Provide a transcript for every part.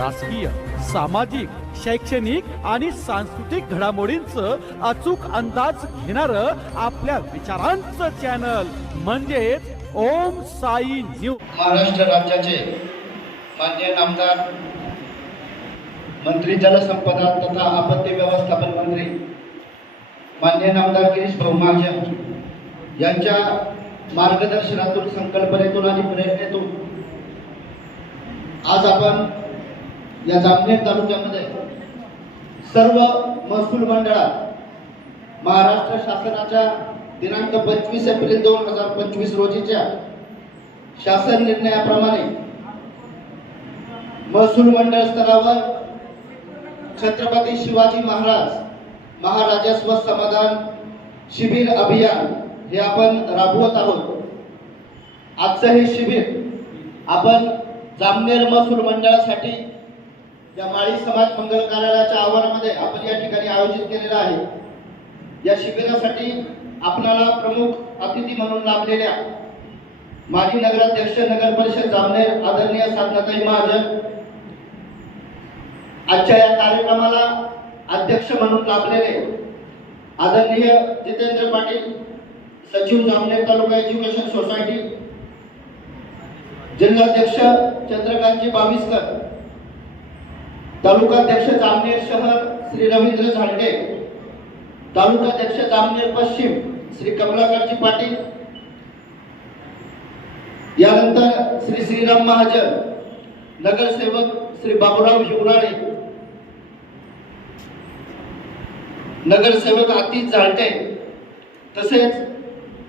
राजकीय सामाजिक शैक्षणिक आणि सांस्कृतिक घडामोडींचं अचूक अंदाज घेणार आपल्या विचारांचं चॅनल म्हणजेच ओम साई न्यूज महाराष्ट्र राज्याचे मान्य नामदार मंत्री जलसंपदा तथा आपत्ती व्यवस्थापन मंत्री मान्य नामदार गिरीश भाऊ महाजन यांच्या मार्गदर्शनातून संकल्पनेतून आणि प्रेरणेतून आज आपण या जामनेर तालुक्यामध्ये सर्व महसूल मंडळात महाराष्ट्र शासनाच्या दिनांक पंचवीस एप्रिल दोन हजार पंचवीस रोजीच्या शासन निर्णयाप्रमाणे महसूल मंडळ स्तरावर छत्रपती शिवाजी महाराज महाराजस्व समाधान शिबिर अभियान हे आपण राबवत आहोत. आजचं हे शिबिर आपण जामनेर महसूल मंडळासाठी या माळी समाज मंगल कार्यालयाच्या आवारामध्ये आपण या ठिकाणी आयोजित केलेलं आहे. या शिबिरासाठी आपणाला प्रमुख अतिथी म्हणून लाभलेल्या माजी नगराध्यक्ष नगर परिषद जामनेर आदरणीय साधनाताई महाजन आजच्या या कार्यक्रमाला अध्यक्ष म्हणून लाभलेले आदरणीय जितेंद्र पाटील सचिव जामनेर तालुका एज्युकेशन सोसायटी जिल्हाध्यक्ष चंद्रकांतजी बावीसकर तालुकाध्यक्ष जामनेर शहर श्री रवींद्र झांडे तालुकाध्यक्ष जामनेर पश्चिम श्री कमलाकरजी पाटील. यानंतर श्री श्रीराम महाजन. नगरसेवक श्री बाबूराव शिवराळे नगरसेवक आतिश झालटे तसेच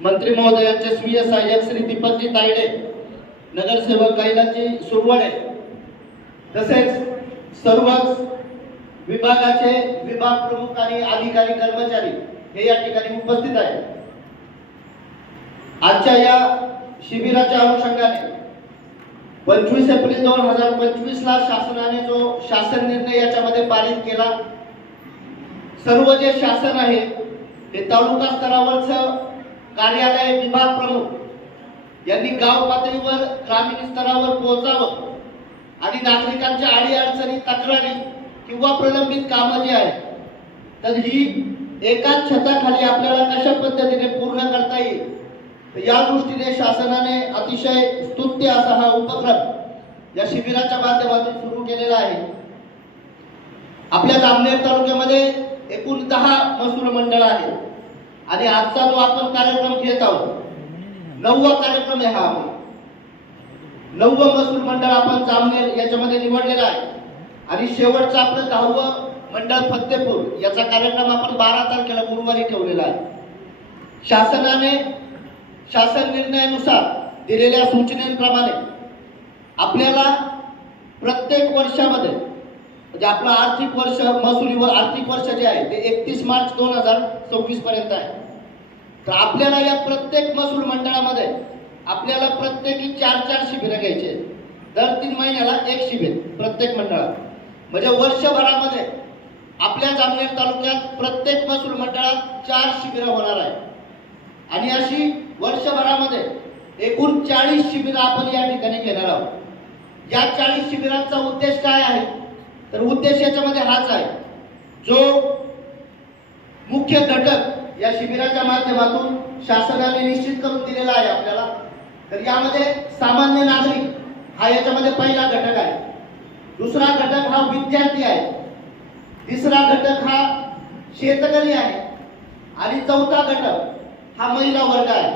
मंत्री महोदयांचे स्वीय सहाय्यक श्री दीपकजी तायडे. नगरसेवक कैलासजी सुरवडे तसेच सर्वच विभागाचे विभाग प्रमुख आणि अधिकारी कर्मचारी हे या ठिकाणी उपस्थित आहेत. आजच्या या शिबिराच्या अनुषंगाने पंचवीस एप्रिल दोन हजार पंचवीस ला शासनाने जो शासन निर्णय याच्यामध्ये पारित केला सर्व जे शासन आहे ते तालुका स्तरावरच कार्यालय विभाग प्रमुख यांनी गाव पातळीवर ग्रामीण स्तरावर पोहोचावं. आणि नागरिकांच्या अडी अडचणी तक्रारी किंवा प्रलंबित कामं जी आहेत तर ही एकाच छताखाली आपल्याला कशा पद्धतीने पूर्ण करता येईल? या दृष्टीने शासनाने अतिशय स्तुत्य असा हा उपक्रम या शिबिराच्या माध्यमातून सुरू केलेला आहे. आपल्या जामनेर तालुक्यामध्ये एकूण दहा महसूल मंडळ आहे आणि आजचा जो आपण कार्यक्रम घेत आहोत नववा कार्यक्रम आहे हा. नववं महसूल मंडळ आपण जामनेर याच्यामध्ये निवडलेलं आहे. आणि शेवटचं आपलं दहावं मंडळ फत्तेपूर याचा कार्यक्रम आपण बारा तारखेला गुरुवारी ठेवलेला आहे. शासनाने शासन निर्णयानुसार दिलेल्या सूचनेप्रमाणे आपल्याला प्रत्येक वर्षामध्ये म्हणजे आपलं आर्थिक वर्ष महसुलीवर आर्थिक वर्ष जे आहे ते एकतीस मार्च दोन हजार सव्वीस पर्यंत आहे. तर आपल्याला या प्रत्येक महसूल मंडळामध्ये आपल्याला प्रत्येकी चार चार शिबिरं घ्यायचे आहेत. दर तीन महिन्याला एक शिबिर प्रत्येक मंडळात. म्हणजे वर्षभरामध्ये आपल्या जामनेर तालुक्यात प्रत्येक महसूल मंडळात चार शिबिरं होणार आहे आणि अशी वर्षभरामध्ये एकूण चाळीस शिबिरं आपण या ठिकाणी घेणार आहोत. या चाळीस शिबिरांचा उद्देश काय आहे? तर उद्देश याच्यामध्ये हाच आहे. जो मुख्य घटक या शिबिराच्या माध्यमातून शासनाने निश्चित करून दिलेला आहे आपल्याला तर यामध्ये सामान्य नागरिक हा याच्यामध्ये पहिला घटक आहे. दुसरा घटक हा विद्यार्थी आहे. तिसरा घटक हा शेतकरी आहे. आणि चौथा घटक हा महिला वर्ग आहे.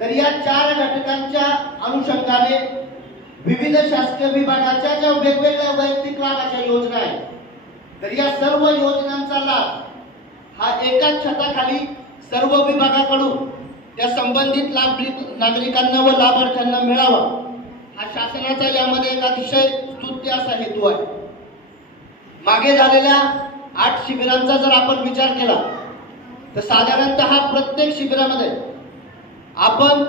तर या चार घटकांच्या अनुषंगाने विविध शासकीय विभागाच्या ज्या वेगवेगळ्या वैयक्तिक लाभाच्या योजना आहेत तर या सर्व योजनांचा लाभ हा एकाच छताखाली सर्व विभागाकडून त्या संबंधित लाभ नागरिकांना व लाभार्थ्यांना मिळावा. हा शासनाचा यामध्ये एक अतिशय स्तुत्य असा हेतू आहे. मागे झालेल्या आठ शिबिरांचा जर आपण विचार केला तर साधारणतः प्रत्येक शिबिरामध्ये आपण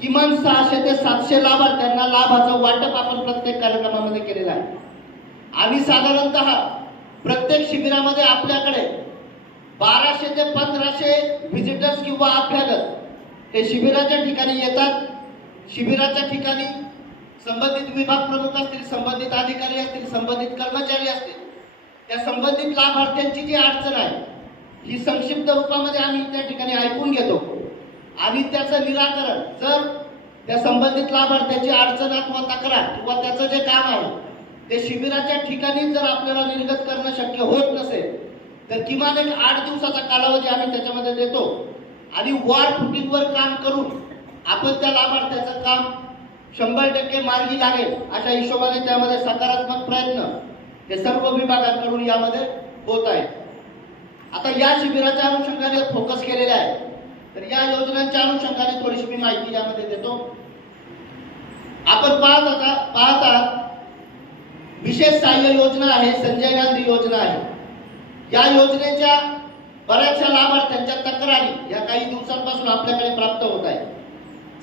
किमान सहाशे ते सातशे लाभार्थ्यांना लाभाचं वाटप आपण प्रत्येक कार्यक्रमामध्ये केलेलं आहे. आणि साधारणतः प्रत्येक शिबिरामध्ये आपल्याकडे बाराशे ते पंधराशे व्हिजिटर्स किंवा अभ्यागत ते शिबिराच्या ठिकाणी येतात. शिबिराच्या ठिकाणी संबंधित विभाग प्रमुख असतील संबंधित अधिकारी असतील संबंधित कर्मचारी असतील. त्या संबंधित लाभार्थ्यांची जी अडचण आहे ही संक्षिप्त रूपामध्ये आम्ही त्या ठिकाणी ऐकून घेतो. आणि त्याचं निराकरण जर त्या संबंधित लाभार्थ्याची अडचण अथवा तक्रार किंवा त्याचं जे काम आहे ते शिबिराच्या ठिकाणी जर आपल्याला निर्गत करणं शक्य होत नसेल तर किमान एक आठ दिवसाचा कालावधी आम्ही त्याच्यामध्ये देतो. आणि वॉर्ड फुटिंगवर काम करून आपण त्या लाभार्थ्याचं काम शंभर टक्के मार्गी लागेल अशा हिशोबाने त्यामध्ये सकारात्मक प्रयत्न हे सर्व विभागांकडून यामध्ये होत आहे आता या शिबिराच्या अनुषंगाने फोकस केलेले आहे. तर या योजनांच्या अनुषंगाने थोडीशी मी माहिती यामध्ये देतो. आपण पाहत आता पाहत आहात विशेष सहाय्य योजना आहे संजय गांधी योजना आहे. या योजनेच्या बऱ्याचशा लाभार्थ्यांच्या तक्रारी या काही दिवसांपासून आपल्याकडे प्राप्त होत आहे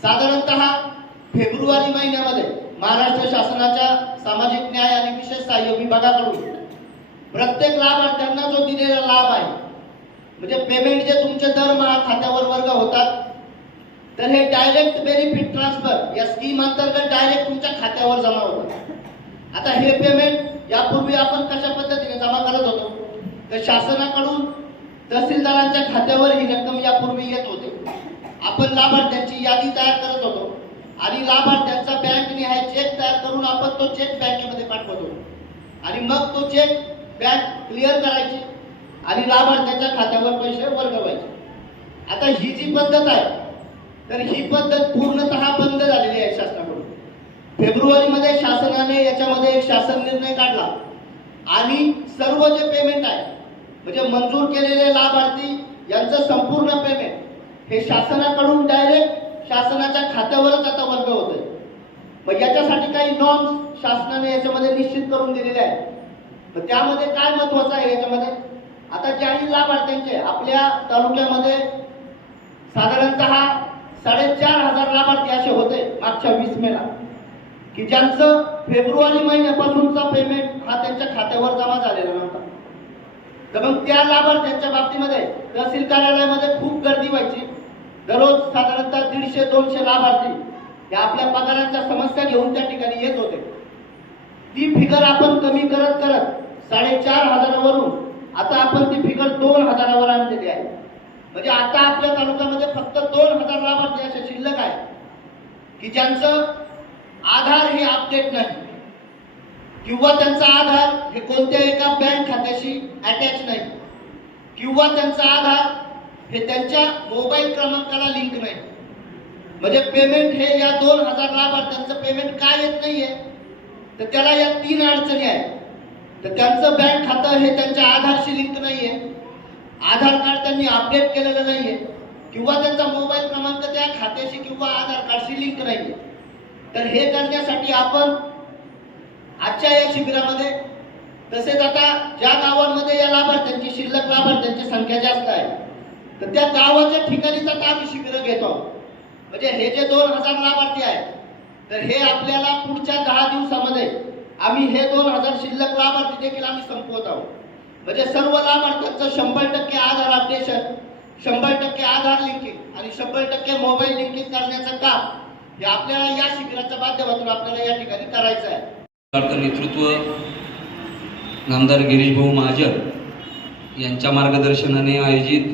साधारणतः फेब्रुवारी महिन्यामध्ये महाराष्ट्र शासनाच्या सामाजिक न्याय आणि विशेष सहाय्य विभागाकडून प्रत्येक लाभार्थ्यांना जो दिलेला लाभ आहे म्हणजे पेमेंट जे तुमचे दरमहा खात्यावर वर्ग होतात तर हे डायरेक्ट बेनिफिट ट्रान्सफर या स्कीम अंतर्गत डायरेक्ट तुमच्या खात्यावर जमा होतात आता हे पेमेंट यापूर्वी आपण कशा पद्धतीने जमा करत होतो? तर शासनाकडून तहसीलदारांच्या खात्यावर ही रक्कम यापूर्वी येत होते. आपण लाभार्थ्यांची यादी तयार करत होतो. आणि लाभार्थ्यांचा बँक निहाय चेक तयार करून आपण तो चेक बँकेमध्ये पाठवतो. आणि मग तो चेक बँक क्लिअर करायची आणि लाभार्थ्याच्या खात्यावर पैसे वर्गवायचे. आता ही जी पद्धत आहे तर ही पद्धत पूर्णतः बंद झालेली आहे शासनाकडून. फेब्रुवारीमध्ये शासनाने याच्यामध्ये एक शासन निर्णय काढला. आणि सर्व जे पेमेंट आहे म्हणजे मंजूर केलेले लाभार्थी यांचं संपूर्ण पेमेंट हे शासनाकडून डायरेक्ट शासनाच्या खात्यावरच आता वर्ग होतंय. मग याच्यासाठी काही नॉर्म्स शासनाने याच्यामध्ये निश्चित करून दिलेले आहेत. मग त्यामध्ये काय महत्वाचं आहे याच्यामध्ये? आता ज्याही लाभार्थ्यांचे आपल्या तालुक्यामध्ये साधारणतः साडेचार हजार लाभार्थी असे होते मागच्या वीस मेला की ज्यांचं फेब्रुवारी महिन्यापासूनचा पेमेंट हा त्यांच्या खात्यावर जमा झालेला नव्हता. तर मग त्या लाभार्थ्यांच्या बाबतीमध्ये तहसील कार्यालयामध्ये खूप गर्दी व्हायची. दररोज साधारणतः दीडशे दोनशे लाभार्थी हे आपल्या पगारांच्या समस्या घेऊन त्या ठिकाणी येत होते. ती फिगर आपण कमी करत करत साडेचार हजारावरून आता आपण ती फिगर दोन हजारावर आणलेली आहे. म्हणजे आता आपल्या तालुक्यामध्ये फक्त दोन हजार लाभार्थी असे शिल्लक आहे की ज्यांचं आधार हे अपडेट नाही. किंवा त्यांचा आधार हे कोणत्या एका बँक खात्याशी अटॅच नाही. किंवा त्यांचा आधार हे त्यांच्या मोबाईल क्रमांकाला लिंक नाही. म्हणजे पेमेंट हे या दोन हजार लाभार्थ्यांचं पेमेंट काय येत नाहीये? तर त्याला या तीन अडचणी आहेत. तर त्यांचं बँक खातं हे त्यांच्या आधारशी लिंक नाहीये. आधार कार्ड त्यांनी अपडेट केलेलं नाहीये. किंवा त्यांचा मोबाईल क्रमांक त्या खात्याशी किंवा आधार कार्डशी लिंक नाहीये. तर हे करण्यासाठी आपण आजच्या या शिबिरामध्ये तसेच आता ज्या गावांमध्ये या लाभार्थ्यांची शिल्लक लाभार्थ्यांची संख्या जास्त आहे तर त्या गावाच्या ठिकाणीच आता आम्ही शिबिरं घेतो म्हणजे हे जे दोन हजार लाभार्थी आहेत तर हे आपल्याला पुढच्या दहा दिवसामध्ये आम्ही हे दोन हजार शिल्लक लाभार्थी देखील आम्ही संपवत आहोत. म्हणजे सर्व लाभार्थ्यांचं शंभर टक्के आधार अपडेशन शंभर टक्के आधार लिंकिंग आणि शंभर टक्के मोबाईल लिंकिंग करण्याचं काम हे आपल्याला या शिबिराच्या माध्यमातून आपल्याला या ठिकाणी करायचं आहे. नेतृत्व नामदार गिरीश भाऊ महाजन यांच्या मार्गदर्शनाने आयोजित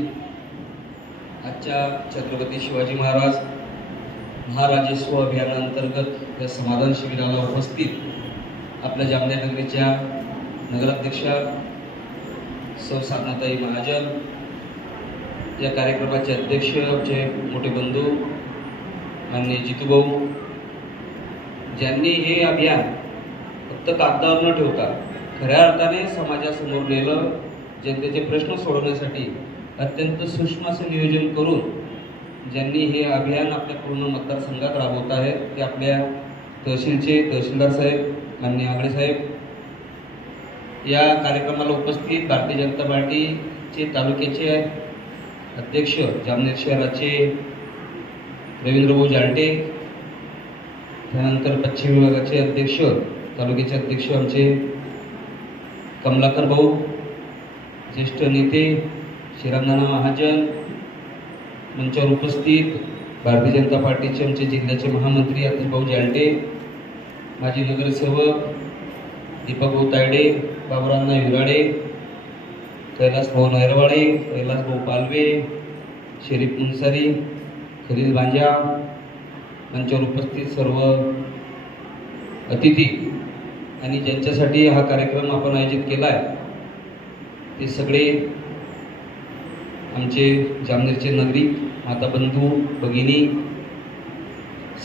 आजच्या छत्रपती शिवाजी महाराज महाराजेस्व अभियानांतर्गत या समाधान शिबिराला उपस्थित आपल्या जामनेर नगरीच्या नगराध्यक्षा सौ साधनाताई महाजन या कार्यक्रमाचे अध्यक्ष आमचे मोठे बंधू मान्य जितूभाऊ ज्यांनी हे अभियान फक्त कागदावर न ठेवता खऱ्या अर्थाने समाजासमोर नेलं जनतेचे प्रश्न सोडवण्यासाठी अत्यंत सूक्ष्म असं नियोजन करून ज्यांनी हे अभियान आपल्या पूर्ण मतदारसंघात राबवत आहे ते आपल्या तहसीलचे तहसीलदार साहेब मान्य आगडे साहेब या कार्यक्रमाला उपस्थित भारतीय जनता पार्टीचे तालुक्याचे अध्यक्ष जामनेर शहराचे रवींद्रभाऊ जालटे त्यानंतर पश्चिम विभागाचे अध्यक्ष तालुक्याचे अध्यक्ष आमचे कमलाकर भाऊ ज्येष्ठ नेते श्रीरामनाना महाजन मंचावर उपस्थित भारतीय जनता पार्टीचे आमचे जिल्ह्याचे महामंत्री अतुल भाऊ जालटे माजी नगरसेवक दीपक भाऊ तायडे बाबुरांना विराडे कैलास भाऊ नैरवाडे कैलास भाऊ पालवे शरीफ मुनसारी खलील भांजा मंचावर उपस्थित सर्व अतिथी आणि ज्यांच्यासाठी हा कार्यक्रम आपण आयोजित केला आहे ते सगळे आमचे जामनेरचे नागरिक माता बंधू भगिनी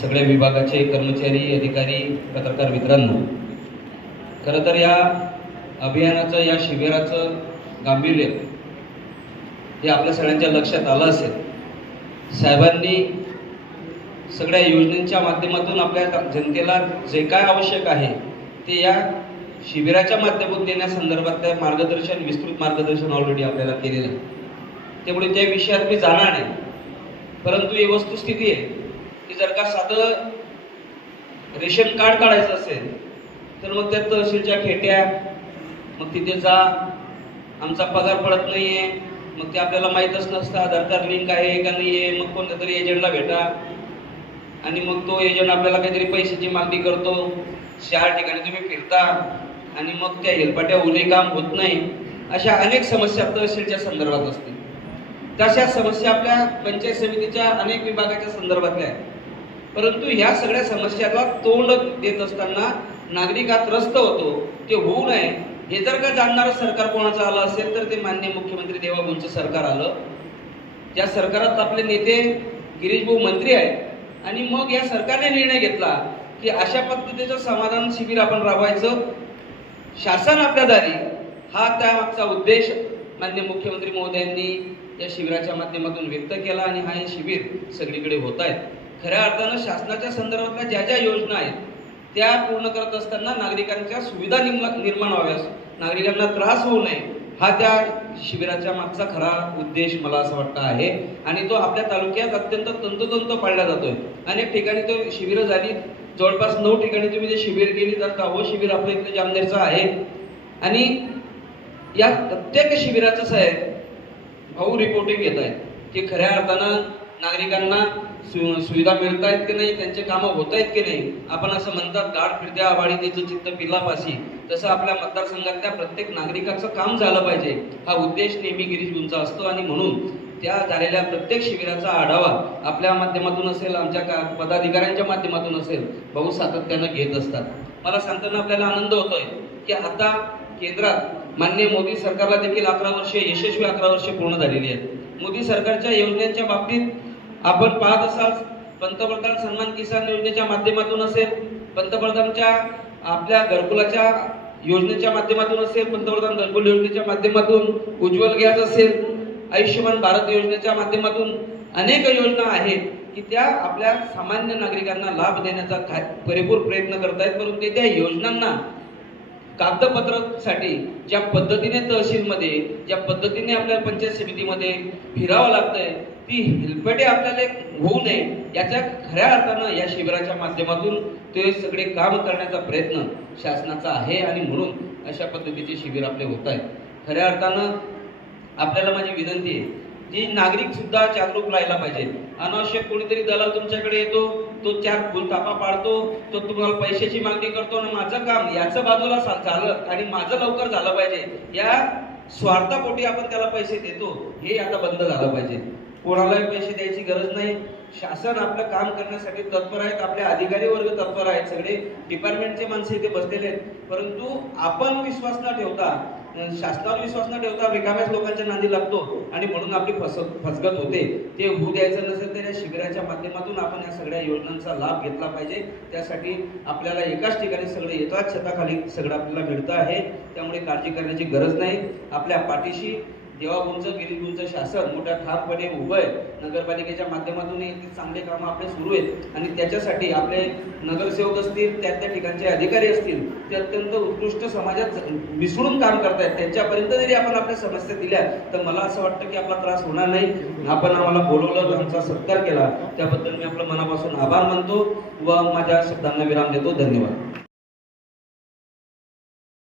सगळ्या विभागाचे कर्मचारी अधिकारी पत्रकार मित्रांनो खरं तर या अभियानाचं या शिबिराचं गांभीर्य हे आपल्या सगळ्यांच्या लक्षात आलं असेल. साहेबांनी सगळ्या योजनेच्या माध्यमातून आपल्या जनतेला जे काय आवश्यक आहे ते या शिबिराच्या माध्यमातून देण्यासंदर्भात त्या मार्गदर्शन विस्तृत मार्गदर्शन ऑलरेडी आपल्याला केलेलं आहे. त्यामुळे त्या विषयात मी जाणार नाही परंतु ही वस्तुस्थिती आहे की जर का साधं रेशन कार्ड काढायचं असेल तर मग त्या तहसीलच्या खेट्या मग तिथे जा. आमचा पगार पडत नाही आहे मग ते आपल्याला माहीतच नसतं आधार कार्ड लिंक आहे का नाही आहे मग कोणत्या तरी एजंटला भेटा. आणि मग तो एजंट आपल्याला काहीतरी पैशाची मागणी करतो. चार ठिकाणी तुम्ही फिरता आणि मग त्या हेलपाट्या उले काम होत नाही अशा अनेक समस्या तहसीलच्या संदर्भात असतील. तशा समस्या आपल्या पंचायत समितीच्या अनेक विभागाच्या संदर्भातल्या आहेत. परंतु ह्या सगळ्या समस्याला तोंड देत असताना नागरिक हा त्रस्त होतो ते होऊ नये हे जर का जाणणारं सरकार कोणाचं आलं असेल तर ते मान्य मुख्यमंत्री देवाभाऊंचं सरकार आलं. त्या सरकारात आपले नेते गिरीशभाऊ मंत्री आहेत आणि मग या सरकारने निर्णय घेतला की अशा पद्धतीचं समाधान शिबिर आपण राबवायचं. शासन आपल्या दारी हा त्यामागचा उद्देश मान्य मुख्यमंत्री महोदयांनी या शिबिराच्या माध्यमातून व्यक्त केला आणि हा हे शिबिर सगळीकडे होत आहे खऱ्या अर्थानं शासनाच्या संदर्भातल्या ज्या ज्या योजना आहेत त्या पूर्ण करत असताना नागरिकांच्या सुविधा निर्माण व्हाव्यास नागरिकांना त्रास होऊ नये हा त्या शिबिराच्या मागचा खरा उद्देश मला असं वाटतं आहे. आणि तो आपल्या तालुक्यात अत्यंत तंतोतंत पाळला जातोय. अनेक ठिकाणी तो शिबिरं झाली जवळपास नऊ ठिकाणी तुम्ही जे शिबिर केली तर का हो शिबिर आपल्या इथे जामनेरचं आहे. आणि या प्रत्येक शिबिराचं आहे भाऊ रिपोर्टिंग येत आहेत. की खऱ्या अर्थानं नागरिकांना सु सुविधा मिळत आहेत की नाही त्यांचे कामं होत आहेत की नाही आपण असं म्हणतात गाठ फिरत्या आवाडी त्याचं चित्त पिल्लापाशी. तसं आपल्या मतदारसंघातल्या प्रत्येक नागरिकाचं काम झालं पाहिजे. हा उद्देश नेहमी गिरीश गुंचा असतो आणि म्हणून त्या झालेल्या प्रत्येक शिबिराचा आढावा आपल्या माध्यमातून असेल आमच्या का पदाधिकाऱ्यांच्या माध्यमातून असेल भाऊ सातत्यानं घेत असतात. मला सांगताना आपल्याला आनंद होतोय की आता केंद्रात मान्य मोदी सरकारला देखील अकरा वर्षे यशस्वी अकरा वर्षे पूर्ण झालेली आहेत. मोदी सरकारच्या योजनेच्या बाबतीत आपण पाहत असाल पंतप्रधान सन्मान किसान योजनेच्या माध्यमातून असेल पंतप्रधानच्या आपल्या घरकुलाच्या योजनेच्या माध्यमातून असेल पंतप्रधान घरकुल योजनेच्या माध्यमातून उज्ज्वल गॅस असेल आयुष्यमान भारत योजनेच्या माध्यमातून अनेक योजना आहेत की त्या आपल्या सामान्य नागरिकांना लाभ देण्याचा काय परिपूर्ण प्रयत्न करतायत. परंतु त्या योजनांना कागदपत्रासाठी ज्या पद्धतीने तहसीलमध्ये ज्या पद्धतीने आपल्या पंचायत समितीमध्ये फिरावं लागतंय ती हिलपेटे आपल्याला होऊ नये याच्या खऱ्या अर्थानं या शिबिराच्या माध्यमातून ते सगळे काम करण्याचा प्रयत्न शासनाचा आहे आणि म्हणून अशा पद्धतीचे शिबिर आपले होत आहेत खऱ्या अर्थानं आपल्याला माझी विनंती आहे की नागरिक सुद्धा जागरूक राहायला पाहिजे. अनावश्यक कोणीतरी दलाल तुमच्याकडे येतो तो चार फुल तापा पाडतो तो तुम्हाला पैशाची मागणी करतो आणि माझं काम याचं बाजूला झालं आणि माझं लवकर झालं पाहिजे. या स्वार्थापोटी आपण त्याला पैसे देतो हे आता बंद झालं पाहिजे. कोणालाही पैसे द्यायची गरज नाही. शासन आपलं काम करण्यासाठी तत्पर आहेत आपले अधिकारी वर्ग तत्पर आहेत सगळे. डिपार्टमेंटचे माणसं इथे बसलेले आहेत. परंतु आपण विश्वास न ठेवता शासनावर विश्वास न ठेवता रिकाम्याच लोकांच्या नांदी लागतो आणि म्हणून आपली फस फसगत होते. ते होऊ द्यायचं नसेल तर या शिबिराच्या माध्यमातून आपण या सगळ्या योजनांचा लाभ घेतला पाहिजे. त्यासाठी आपल्याला एकाच ठिकाणी सगळं येतात छताखाली सगळं आपल्याला मिळतं आहे. त्यामुळे काळजी करण्याची गरज नाही. आपल्या पाठीशी देवागुंचं गिरीगुंचं शासन मोठ्या ठामपणे उभं आहे नगरपालिकेच्या माध्यमातून चांगले कामं आपले सुरू आहेत. आणि त्याच्यासाठी आपले नगरसेवक असतील त्या त्या ठिकाणचे अधिकारी असतील ते अत्यंत उत्कृष्ट समाजात मिसळून काम करतायत. त्यांच्यापर्यंत जरी आपण आपल्या समस्या दिल्या तर मला असं वाटतं की आपला त्रास होणार नाही. आपण आम्हाला बोलवलं आमचा सत्कार केला. त्याबद्दल मी आपलं मनापासून आभार मानतो व माझ्या शब्दांना विराम देतो. धन्यवाद.